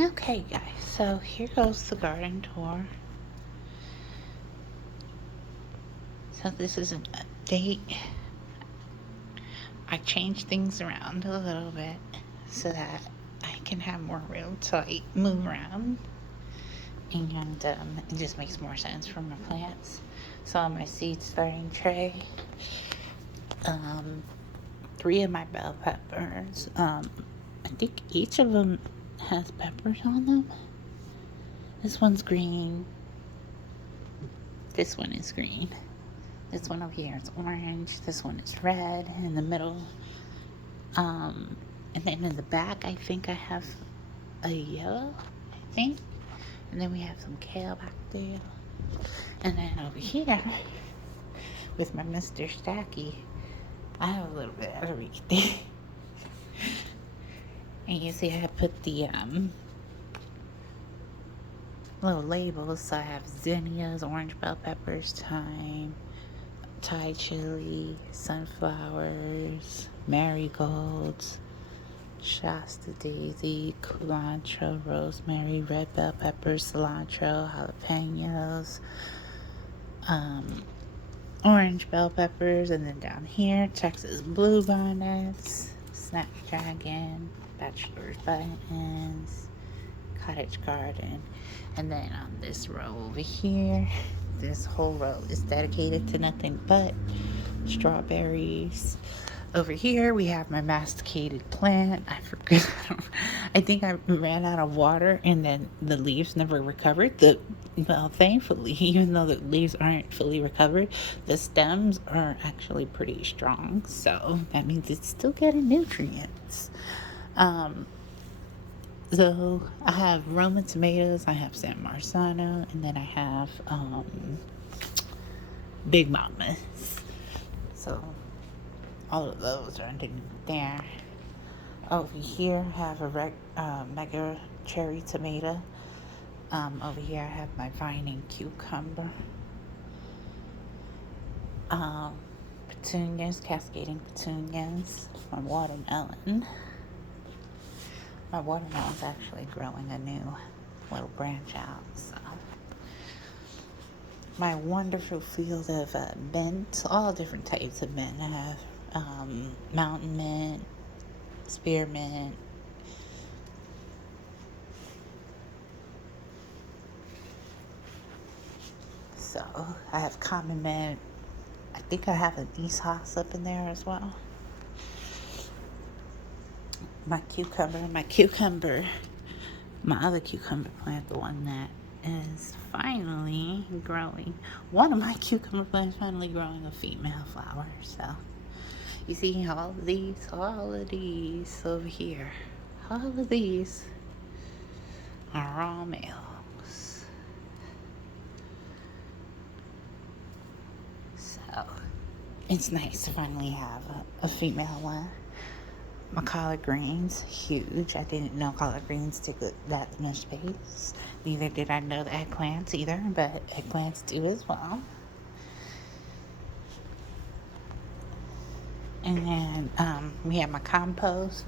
Okay, guys, so here goes the garden tour. So this is an update. I changed things around a little bit so that I can have more room to move around, and it just makes more sense for my plants. So on my seed starting tray, um, three of my bell peppers. I think each of them has peppers on them. This one's green. This one is green. This one over here is orange. This one is red in the middle. And then in the back, I think I have a yellow, I think. And then we have some kale back there. And then over here, with my Mr. Stacky, I have a little bit of everything. And you see I put the little labels. So I have zinnias, orange bell peppers, thyme, Thai chili, sunflowers, marigolds, Shasta daisy, culantro, rosemary, red bell peppers, cilantro, jalapenos, orange bell peppers, and then down here, Texas bluebonnets, snapdragon, bachelor's buttons, cottage garden, and then on this row over here, this whole row is dedicated to nothing but strawberries. Over here we have my masticated plant. I forgot. I think I ran out of water and then the leaves never recovered. Well, thankfully, even though the leaves aren't fully recovered, the stems are actually pretty strong. So that means it's still getting nutrients. So I have Roma tomatoes, I have San Marzano, and then I have Big Mamas. So all of those are underneath there. Over here I have a mega cherry tomato. Over here I have my vining cucumber. Petunias, cascading petunias. My watermelon. My watermelon's actually growing a new little branch out. So my wonderful field of mint, all different types of mint. I have mountain mint, spearmint, so I have common mint. I think I have an East House up in there as well. My other cucumber plant, the one that is finally growing. One of my cucumber plants finally growing a female flower. So you see all of these over here. All of these are all males. So it's nice to finally have a female one. My collard greens, huge. I didn't know collard greens took that much space. Neither did I know the eggplants either, but eggplants do as well. And then we have my compost.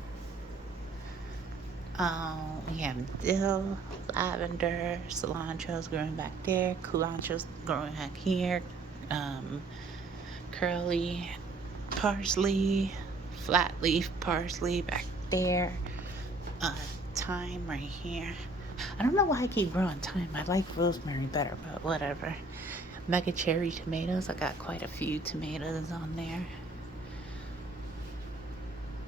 We have dill, lavender, cilantro's growing back there, culantro's growing back here, curly parsley, flat leaf parsley back there, thyme right here. I don't know why I keep growing thyme. I like rosemary better, but whatever. Mega cherry tomatoes. I got quite a few tomatoes on there.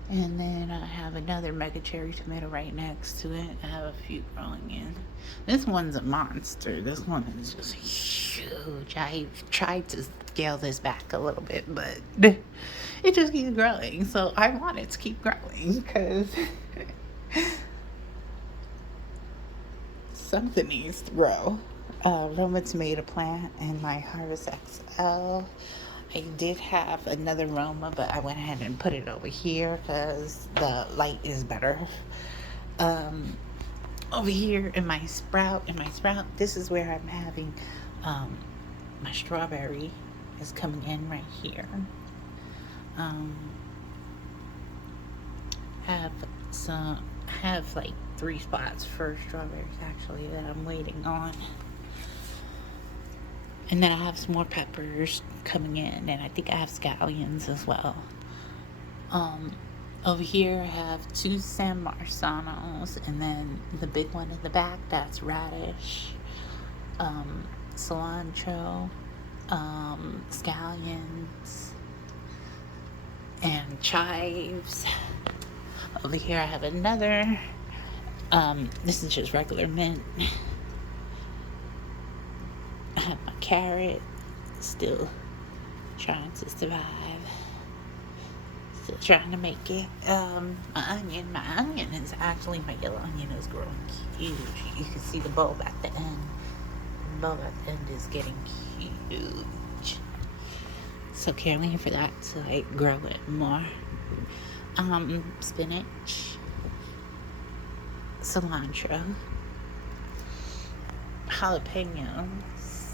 And then I have another mega cherry tomato right next to it. I have a few growing in. This one's a monster. This one is just huge. I've tried to scale this back a little bit, but it just keeps growing. So I want it to keep growing because something needs to grow. Roma tomato plant and my Harvest XL. I did have another Roma, but I went ahead and put it over here because the light is better. Over here in my sprout, this is where I'm having my strawberry is coming in right here. Have some I have like 3 spots for strawberries actually that I'm waiting on. And then I have some more peppers coming in, and I think I have scallions as well. Over here I have 2 San Marzanos, and then the big one in the back, that's radish, cilantro, scallions, and chives. Over here I have another, this is just regular mint. I have my carrot, still trying to survive. Still trying to make it. My onion is actually, my yellow onion is growing huge. You can see the bulb at the end. The bulb at the end is getting huge. So can't wait for that to like grow it more. Spinach, cilantro, jalapenos,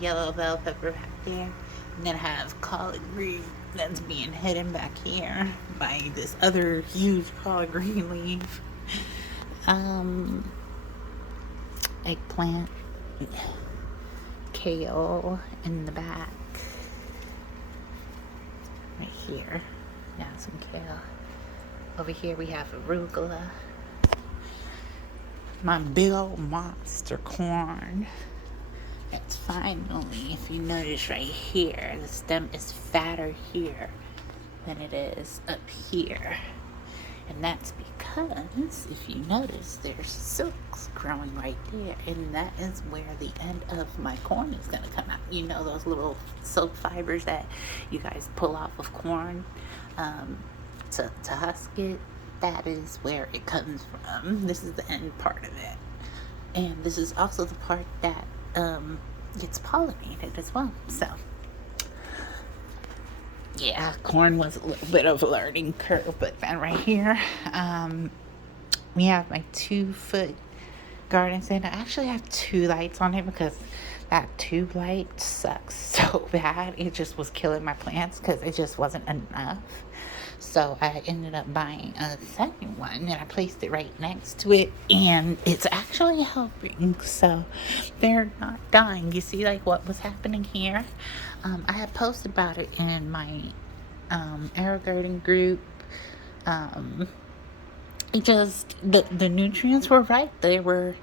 yellow bell pepper back there, and then I have collard green that's being hidden back here by this other huge collard green leaf. Eggplant, kale in the back, right here. Now some kale. Over here we have arugula. My big old monster corn. It's finally, if you notice right here, the stem is fatter here than it is up here. And that's because, if you notice, there's silks growing right there. And that is where the end of my corn is going to come out. You know those little silk fibers that you guys pull off of corn to husk it? That is where it comes from. This is the end part of it. And this is also the part that gets pollinated as well. So yeah, corn was a little bit of a learning curve, but then right here we have my 2-foot garden stand. I actually have 2 lights on it because that tube light sucks so bad. It just was killing my plants because it just wasn't enough. So I ended up buying a second one, and I placed it right next to it, and it's actually helping. So they're not dying. You see like what was happening here? I had posted about it in my AeroGarden group. It just, the nutrients were right. They were,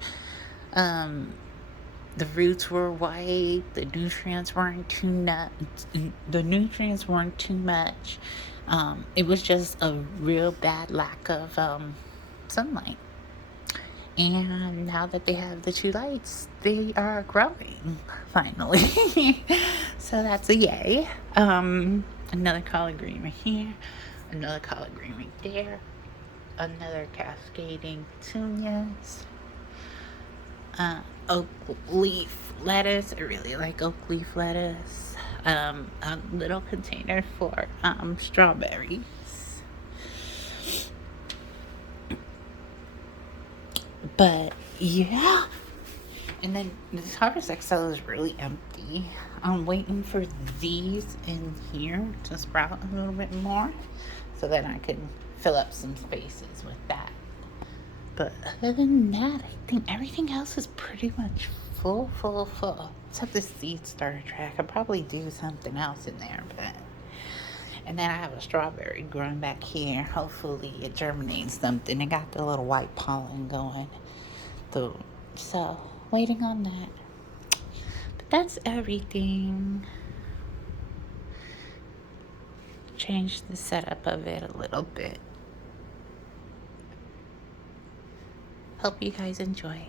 the roots were white. The nutrients weren't too much. It was just a real bad lack of sunlight. And now that they have the 2 lights, they are growing finally. So that's a yay. Another collard green right here, another collard green right there, another cascading petunias, oak leaf lettuce. I really like oak leaf lettuce. A little container for strawberries. But yeah, and then this Harvest Excel is really empty. I'm waiting for these in here to sprout a little bit more so that I can fill up some spaces with that. But other than that, I think everything else is pretty much full. Except the seed starter tray. I could probably do something else in there, but. And then I have a strawberry growing back here. Hopefully it germinates something. It got the little white pollen going through. So, waiting on that. But that's everything. Changed the setup of it a little bit. Hope you guys enjoy.